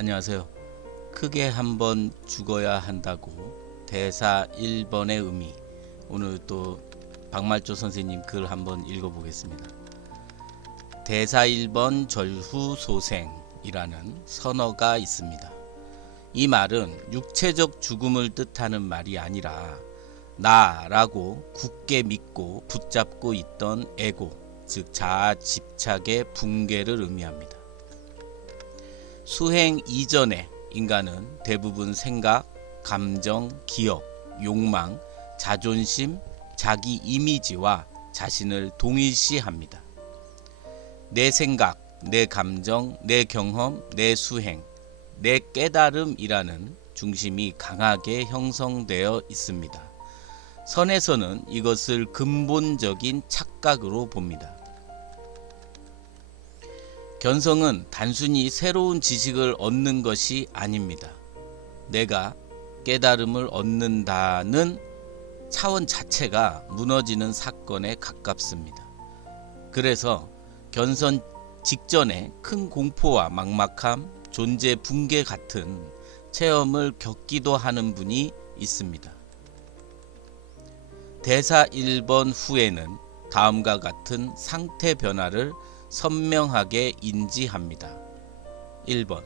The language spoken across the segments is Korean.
안녕하세요. 크게 한번 죽어야 한다고 대사 1번의 의미. 오늘 또 박말조 선생님 글 한번 읽어보겠습니다. 대사 1번 절후소생이라는 선어가 있습니다. 이 말은 육체적 죽음을 뜻하는 말이 아니라 나라고 굳게 믿고 붙잡고 있던 에고, 즉 자아 집착의 붕괴를 의미합니다. 수행 이전에 인간은 대부분 생각, 감정, 기억, 욕망, 자존심, 자기 이미지와 자신을 동일시합니다. 내 생각, 내 감정, 내 경험, 내 수행, 내 깨달음이라는 중심이 강하게 형성되어 있습니다. 선에서는 이것을 근본적인 착각으로 봅니다. 견성은 단순히 새로운 지식을 얻는 것이 아닙니다. 내가 깨달음을 얻는다는 차원 자체가 무너지는 사건에 가깝습니다. 그래서 견성 직전에 큰 공포와 막막함, 존재 붕괴 같은 체험을 겪기도 하는 분이 있습니다. 대사 1번 후에는 다음과 같은 상태 변화를 선명하게 인지합니다. 1번.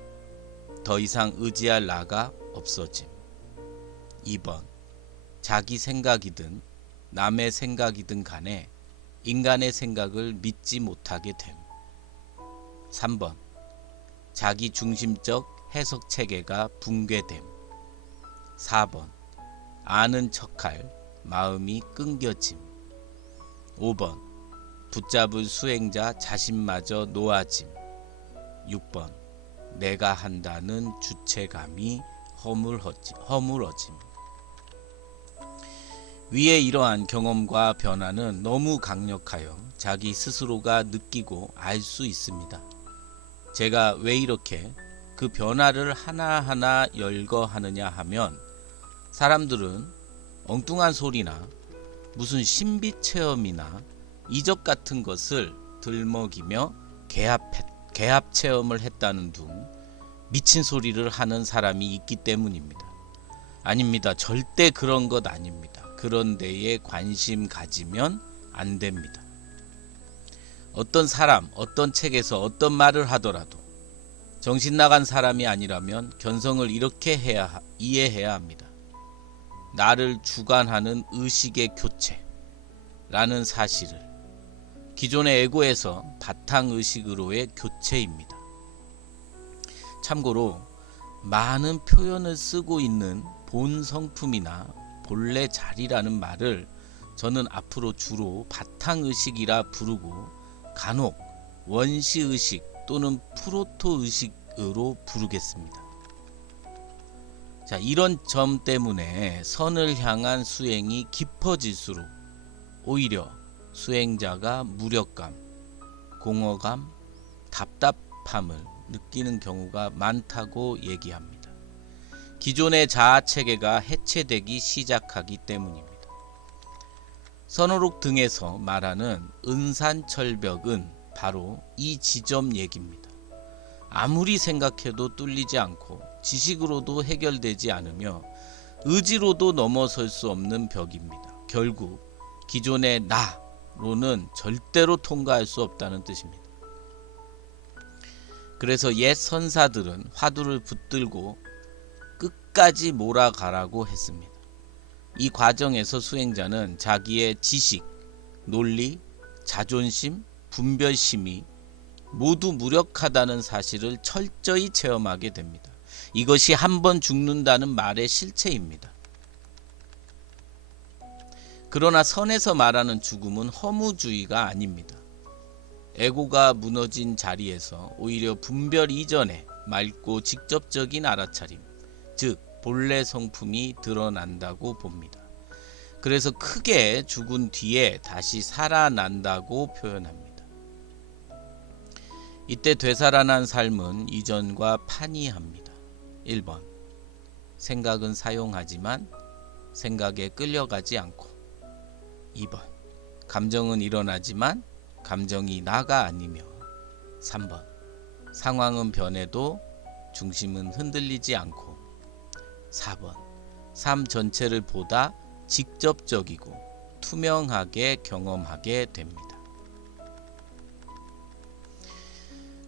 더 이상 의지할 나가 없어짐. 2번. 자기 생각이든 남의 생각이든 간에 인간의 생각을 믿지 못하게 됨. 3번. 자기 중심적 해석 체계가 붕괴됨. 4번. 아는 척할 마음이 끊겨짐. 5번. 붙잡을 수행자 자신마저 놓아짐. 6번. 내가 한다는 주체감이 허물어짐. 위의 이러한 경험과 변화는 너무 강력하여 자기 스스로가 느끼고 알 수 있습니다. 제가 왜 이렇게 그 변화를 하나하나 열거하느냐 하면 사람들은 엉뚱한 소리나 무슨 신비 체험이나 이적 같은 것을 들먹이며 개합 체험을 했다는 둥 미친 소리를 하는 사람이 있기 때문입니다. 아닙니다. 절대 그런 것 아닙니다. 그런 데에 관심 가지면 안 됩니다. 어떤 사람, 어떤 책에서 어떤 말을 하더라도 정신 나간 사람이 아니라면 견성을 이렇게 이해해야 합니다. 나를 주관하는 의식의 교체라는 사실을 기존의 에고에서 바탕의식으로의 교체입니다. 참고로 많은 표현을 쓰고 있는 본성품이나 본래 자리라는 말을 저는 앞으로 주로 바탕의식이라 부르고 간혹 원시의식 또는 프로토의식으로 부르겠습니다. 자, 이런 점 때문에 선을 향한 수행이 깊어질수록 오히려 수행자가 무력감, 공허감, 답답함을 느끼는 경우가 많다고 얘기합니다. 기존의 자아체계가 해체되기 시작하기 때문입니다. 선어록 등에서 말하는 은산철벽은 바로 이 지점 얘기입니다. 아무리 생각해도 뚫리지 않고 지식으로도 해결되지 않으며 의지로도 넘어설 수 없는 벽입니다. 결국 기존의 나로는 절대로 통과할 수 없다는 뜻입니다. 그래서 옛 선사들은 화두를 붙들고 끝까지 몰아가라고 했습니다. 이 과정에서 수행자는 자기의 지식, 논리, 자존심, 분별심이 모두 무력하다는 사실을 철저히 체험하게 됩니다. 이것이 한번 죽는다는 말의 실체입니다. 그러나 선에서 말하는 죽음은 허무주의가 아닙니다. 에고가 무너진 자리에서 오히려 분별 이전에 맑고 직접적인 알아차림, 즉 본래 성품이 드러난다고 봅니다. 그래서 크게 죽은 뒤에 다시 살아난다고 표현합니다. 이때 되살아난 삶은 이전과 판이합니다. 1번. 생각은 사용하지만 생각에 끌려가지 않고. 2번. 감정은 일어나지만 감정이 나가 아니며. 3번. 상황은 변해도 중심은 흔들리지 않고 4번 삶 전체를 보다 직접적이고 투명하게 경험하게 됩니다.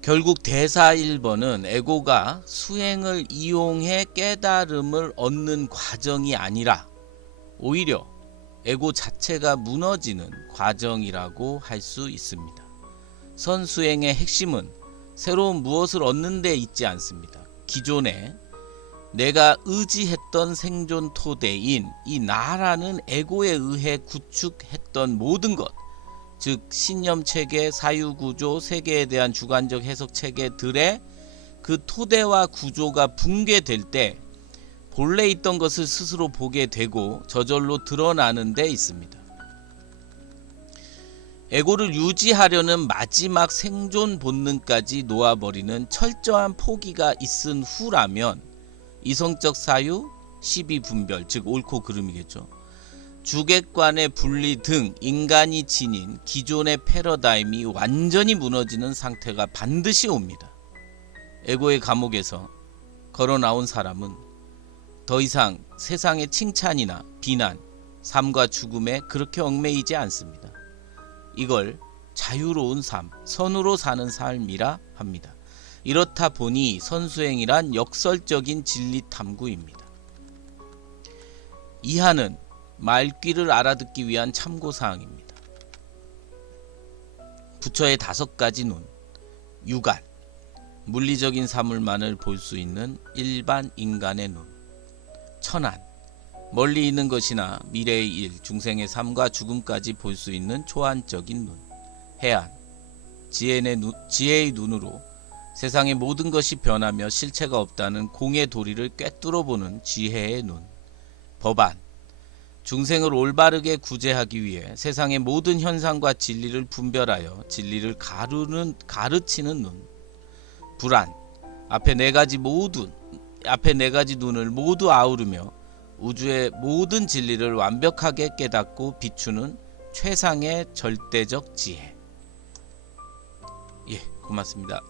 결국 대사 1번은 에고가 수행을 이용해 깨달음을 얻는 과정이 아니라 오히려 에고 자체가 무너지는 과정이라고 할 수 있습니다. 선수행의 핵심은 새로운 무엇을 얻는 데 있지 않습니다. 기존에 내가 의지했던 생존 토대인 이 나라는 에고에 의해 구축했던 모든 것, 즉 신념체계, 사유구조, 세계에 대한 주관적 해석체계들의 그 토대와 구조가 붕괴될 때 본래 있던 것을 스스로 보게 되고 저절로 드러나는 데 있습니다. 에고를 유지하려는 마지막 생존 본능까지 놓아버리는 철저한 포기가 있은 후라면 이성적 사유, 시비분별, 즉 옳고 그름이겠죠. 주객관의 분리 등 인간이 지닌 기존의 패러다임이 완전히 무너지는 상태가 반드시 옵니다. 에고의 감옥에서 걸어 나온 사람은 더 이상 세상의 칭찬이나 비난, 삶과 죽음에 그렇게 얽매이지 않습니다. 이걸 자유로운 삶, 선으로 사는 삶이라 합니다. 이렇다 보니 선수행이란 역설적인 진리 탐구입니다. 이하는 말귀를 알아듣기 위한 참고사항입니다. 부처의 5가지 눈, 육안, 물리적인 사물만을 볼 수 있는 일반 인간의 눈, 천안, 멀리 있는 것이나 미래의 일, 중생의 삶과 죽음까지 볼 수 있는 초안적인 눈, 해안, 지혜의 눈으로 세상의 모든 것이 변하며 실체가 없다는 공의 도리를 꿰뚫어 보는 지혜의 눈, 법안, 중생을 올바르게 구제하기 위해 세상의 모든 현상과 진리를 분별하여 진리를 가르치는 눈, 불안, 앞에 네 가지 눈을 모두 아우르며 우주의 모든 진리를 완벽하게 깨닫고 비추는 최상의 절대적 지혜. 예, 고맙습니다.